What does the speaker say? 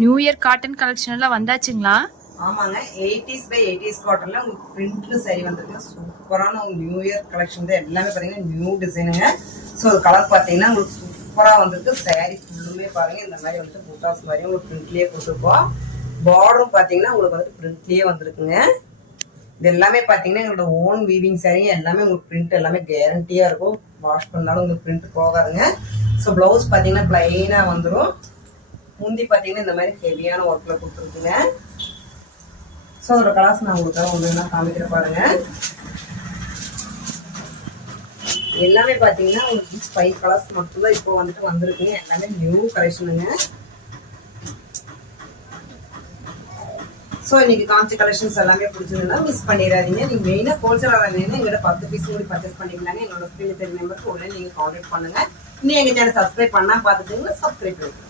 New year cotton collection எல்லாம் வந்தாச்சுங்களா? ஆமாங்க, 80s by 80s காட்டன்ல உங்களுக்கு பிரிண்ட் சாரி வந்திருக்கு. சூப்பரான ஒரு நியூ இயர் கலெக்ஷன் தான். எல்லாமே பாத்தீங்கன்னா நியூ டிசைனுங்க. ஸோ கலர் பார்த்தீங்கன்னா உங்களுக்கு சூப்பரா வந்திருக்கு. சாரி ஃபுல்லுமே பாருங்க இந்த மாதிரி வந்துட்டு பூட்டாஸ் மாதிரி உங்களுக்கு பிரிண்ட்லயே கொடுத்துருக்கோம். பார்டரும் பார்த்தீங்கன்னா உங்களுக்கு வந்துட்டு பிரிண்ட்லயே வந்திருக்குங்க. இது எல்லாமே பார்த்தீங்கன்னா எங்களோட ஓன் வீவிங் சாரிங்க. எல்லாமே உங்களுக்கு பிரிண்ட் எல்லாமே கேரண்டியா இருக்கும். வாஷ் பண்ணாலும் உங்களுக்கு பிரிண்ட் போகாதுங்க. ஸோ பிளவுஸ் பார்த்தீங்கன்னா பிளைனா வந்துடும். முந்தி பார்த்தீங்கன்னா இந்த மாதிரி ஹெவியான ஒர்க்ல கொடுத்துருக்குங்க. ஸோ அதோட கலர்ஸ் நான் உங்களுக்கு ஒன்று காமிக்கிற பாருங்க. எல்லாமே பார்த்தீங்கன்னா உங்களுக்கு 5 கலர்ஸ் மட்டும்தான் இப்போ வந்துட்டு வந்திருக்குங்க. எல்லாமே நியூ கலெக்ஷனுங்க. ஸோ இன்னைக்கு காமிச்ச கலெக்ஷன்ஸ் எல்லாமே பிடிச்சதுன்னா மிஸ் பண்ணிடாதீங்க. நீங்கள் மெயினாக ஹோல்சேலர் வேணும்னா எங்கள்கிட்ட 10 பீஸ் கூட பர்ச்சேஸ் பண்ணிக்கலாங்க. எங்களோட ஸ்க்ரீன் தெரிஞ்ச நம்பருக்கு உடனே நீங்கள் கான்டாக்ட் பண்ணுங்க. இன்னும் எங்கள் சேனல் சப்ஸ்கிரைப் பண்ணால் பார்த்துட்டுங்க சப்ஸ்கிரைப் பண்ணுங்க.